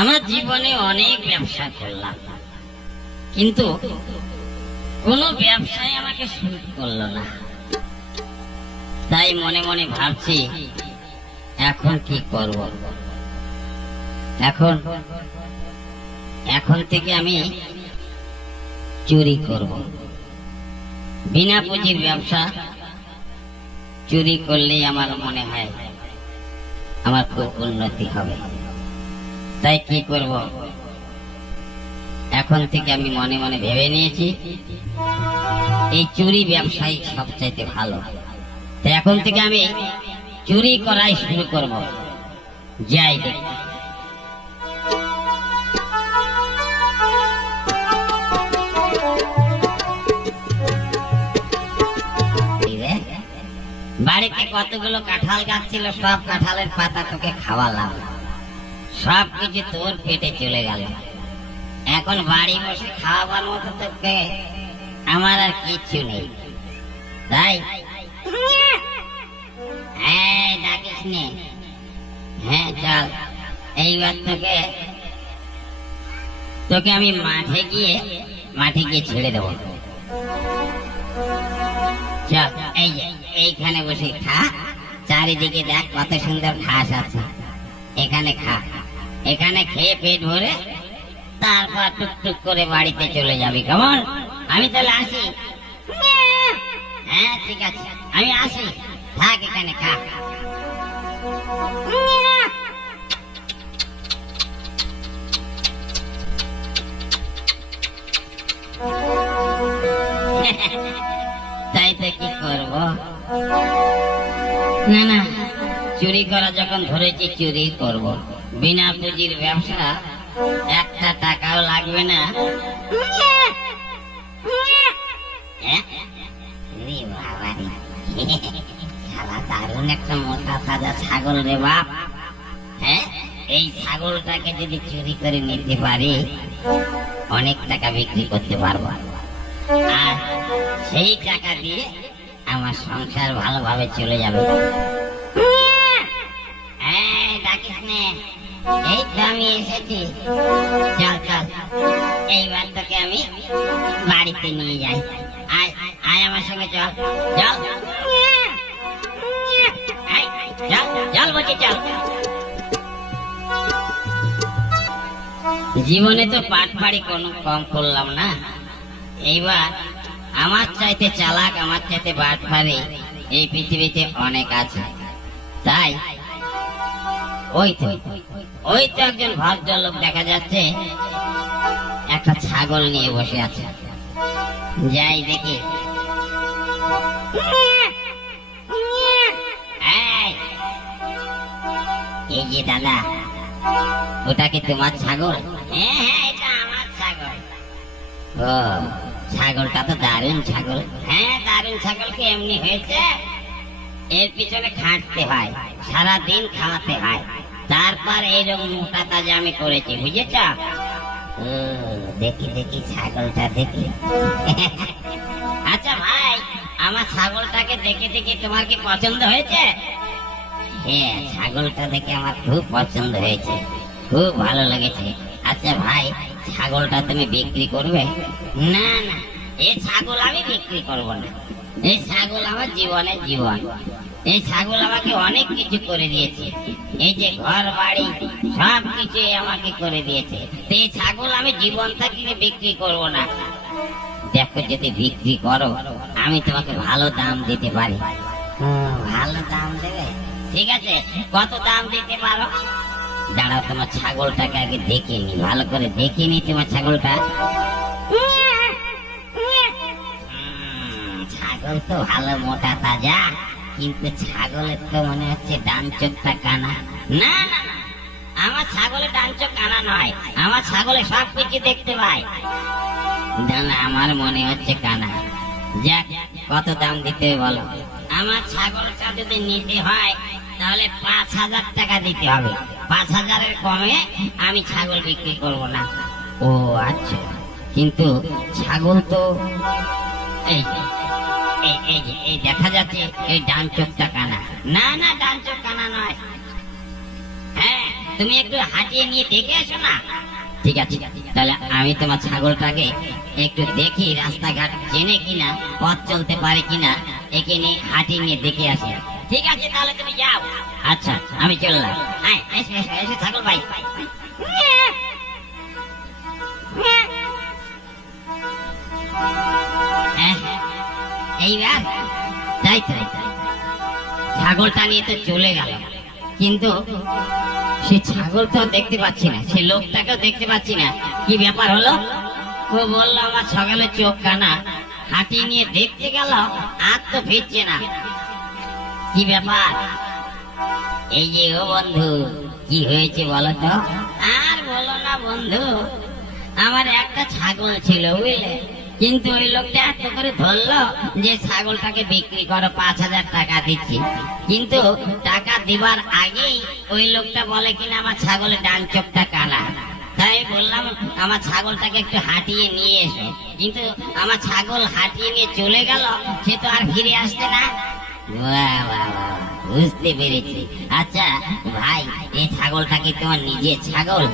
আমার জীবনে অনেক ব্যবসা করলাম, কিন্তু কোনো ব্যবসায় আমাকে শুরু করল না। তাই মনে মনে ভাবছি, এখন কি করব? এখন এখন থেকে আমি চুরি করব। বিনা পুঁজির ব্যবসা চুরি করলেই আমার মনে হয় আমার খুব উন্নতি হবে। তাই কি করব? এখন থেকে আমি মনে মনে ভেবে নিয়েছি, এই চুরি ব্যবসায়ী সবচাইতে ভালো। তাই এখন থেকে আমি চুরি করাই শুরু করব। যাই দেখি। বাড়িতে কতগুলো কাঁঠাল গাছ ছিল, সব কাঁঠালের পাতা তোকে খাওয়ালাম। সব কিছু তোর পেটে চলে গেল। এখন বাড়ি বসে খাওয়াবার মতো তোকে আমার আর কিচ্ছু নেই। তাই? হ্যাঁ ডাকিস নে। হ্যাঁ চল। এইবার তোকে তোকে আমি মাঠে গিয়ে মাঠে গিয়ে ছেড়ে দেবো। চল, এই এইখানে বসে খা। চারিদিকে দেখ কত সুন্দর ঘাস আছে। এখানে খা। এখানে খেয়ে পেট ভরে তারপর টুকটুক করে বাড়িতে চলে যাবি কেমন? আমি তাহলে আসি? হ্যাঁ ঠিক আছে। আমি আসি। থাক এখানে খা। তাই তো কি করব? না না। চুরি করা যখন ধরেছি চুরি করব। বিনা পুঁজির ব্যবসা, একটা টাকাও লাগবে না। দারুণ একটা মোটা তাজা ছাগল রে বাপ। হ্যাঁ এই ছাগলটাকে যদি চুরি করে নিতে পারি, অনেক টাকা বিক্রি করতে পারব। আর সেই টাকা দিয়ে আমার সংসার ভালোভাবে চলে যাবে। ডাকিস নে। এই আমি এসেছি। চল চল। এইবার তোকে আমি বাড়িতে নিয়ে যাই। আয় আয় আমার সঙ্গে, চল। চল। জীবনে তো পাট পাড়ি কোনো কম করলাম না। এইবার আমার চাইতে চালাক, আমার চাইতে বাট পারি এই পৃথিবীতে অনেক আছে। তাই ওই তো ওই তো একজন ভদ্রলোক দেখা যাচ্ছে একটা ছাগল নিয়ে বসে আছে। যাই দেখি। এই, যে দাদা ওটা কি তোমার ছাগল? হ্যাঁ হ্যাঁ ছাগল। ও ছাগলটা তো দারুণ ছাগল। হ্যাঁ দারুণ ছাগল কি এমনি হয়েছে? এর পিছনে খাটতে হয় সারা খাওয়াতে হয়। তারপর এইরকম মোটা তাজা আমি করেছি, বুঝেছ? দেখি দেখি, ছাগলটা দেখি। আচ্ছা ভাই, আমার ছাগলটাকে দেখে দেখে তোমার কি পছন্দ হয়েছে? হ্যাঁ ছাগলটা দেখে আমার খুব পছন্দ হয়েছে, খুব ভালো লেগেছে। আচ্ছা ভাই, ছাগলটা তুমি বিক্রি করবে? না না এই ছাগল আমি বিক্রি করব না। এই ছাগল আমার জীবনের জীবন। এই ছাগল আমাকে অনেক কিছু করে দিয়েছে। এই যে ঘর বাড়ি সব কিছু আমাকে করে দিয়েছে। এই ছাগল আমি জীবন থাকিলে বিক্রি করব না। দেখো যদি বিক্রি করো আমি তোমাকে ভালো দাম দিতে পারি। ভালো দাম দেবে? ঠিক আছে? কত দাম দিতে পারো? দাঁড়াও তোমার ছাগলটাকে আগে দেখে নি। ভালো করে দেখে নি তোমার ছাগলটা। ছাগল তো ভালো মোটা তাজা। কিন্তু ছাগলের তো মনে হচ্ছে ডান চোখটা কানা। না না আমার ছাগলের ডান চোখ কানা নয়। আমার ছাগলে সব কিছু দেখতে পায়। দানা আমার মনে হচ্ছে কানা। যাক, কত দাম দিতে বলো। আমার ছাগলটা যদি নিতে হয়, তাহলে পাঁচ হাজার টাকা দিতে হবে। পাঁচ হাজারের কমে আমি ছাগল বিক্রি করব না। ও আচ্ছা। কিন্তু ছাগল তো এই দেখা যাচ্ছে এই ডান চোখটা কানা। না না, ডান চোখ কানা নয়। হ্যাঁ তুমি একটু হাঁটিয়ে নিয়ে দেখে আসো না। ঠিক আছে, তাহলে আমি তোমার ছাগলটাকে একটু দেখি রাস্তাঘাট চেনে কিনা, পথ চলতে পারে কিনা, একে নিয়ে হাঁটিয়ে নিয়ে দেখে আসি। ঠিক আছে, তাহলে তুমি যাও। আচ্ছা আমি চললাম। ছাগল ভাই। তাই তাই তাই ছাগলটা নিয়ে তো চলে গেল। কিন্তু সে ছাগল তো দেখতে পাচ্ছি না, সে লোকটাকেও দেখতে পাচ্ছি না। কি ব্যাপার হলো? ও বলল, আমার ছাগলের চোখ কানা হাতি নিয়ে দেখতে গেল, আর তো ফিরছে না। কি ব্যাপার? এই যে ও বন্ধু, কি হয়েছে বলো তো? আর বলো না বন্ধু, আমার একটা ছাগল ছিল, বুঝলে? কিন্তু ওই লোকটা এত করে ধরলো যে ছাগলটাকে বিক্রি করো, পাঁচ হাজার টাকা দিচ্ছি। কিন্তু টাকা দিবার আগেই ওই লোকটা বলে কিনা, আমার ছাগলের ডান চোখটা কানা তাই বললাম, আমার ছাগলটাকে একটু হাঁটিয়ে নিয়ে এসো। কিন্তু আমার ছাগল হাঁটিয়ে নিয়ে চলে গেল, সে তো আর ফিরে আসছে না। বুঝতে পেরেছি। আচ্ছা ভাই, এই ছাগলটা কি তোমার নিজের ছাগল?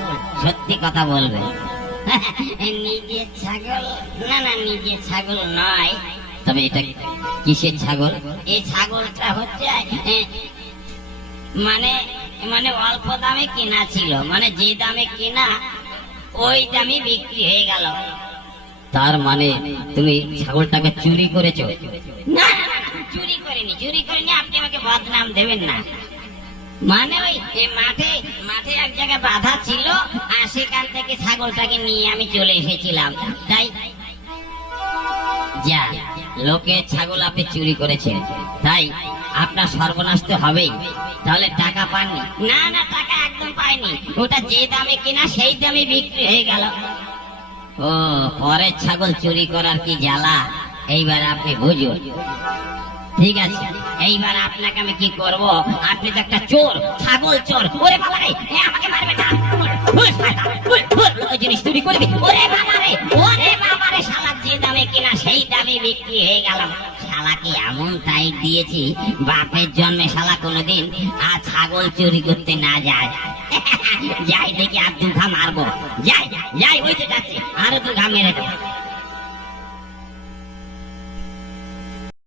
সত্যি কথা বলবে। নিজের ছাগল? না না নিজের ছাগল নয়। তবে এটা কিসের ছাগল? এই ছাগলটা হচ্ছে মানে মানে অল্প দামে কেনা ছিল। মানে যে দামে কেনা, ওই দামে বিক্রি হয়ে গেল। তার মানে তুমি ছাগলটাকে চুরি করেছ? না, চুরি করিনি। চুরি করিনি, আপনি আমাকে বদনাম দেবেন না। মানে ওই মাঠে মাঠে এক জায়গায় বাধা ছিল, আর সেখান থেকে ছাগলটাকে নিয়ে আমি চলে এসেছিলাম। তাই যা, লোকে ছাগল আপনি চুরি করেছেন। তাই আপনার সর্বনাশ তো হবেই। তাহলে টাকা পাননি? না না, টাকা একদম পাইনি। ওটা যে দামে কিনা, সেই দামে বিক্রি হয়ে গেল। ও, পরের ছাগল চুরি করার কি জ্বালা? এইবার আপনি বুঝুন। ঠিক আছে, এইবার আপনাকে আমি কি করব? আপনি তো একটা চোর, ছাগল চোর। ওরে বাবা রে আমাকে মারবে না। জিনিস করবি? ওরে বাবা রে ওরে বাবা রে শালা যে দামে কিনা সেই দামে বিক্রি হয়ে গেল। এমন টাইট দিয়েছি? বাপের জন্মে শালা কোনোদিন আর ছাগল চুরি করতে না যায়। যাই দেখি আর দুঘা মারবো। যাই যাই, ওই তো যাচ্ছে। আরও দুঘা মেরে দেবো।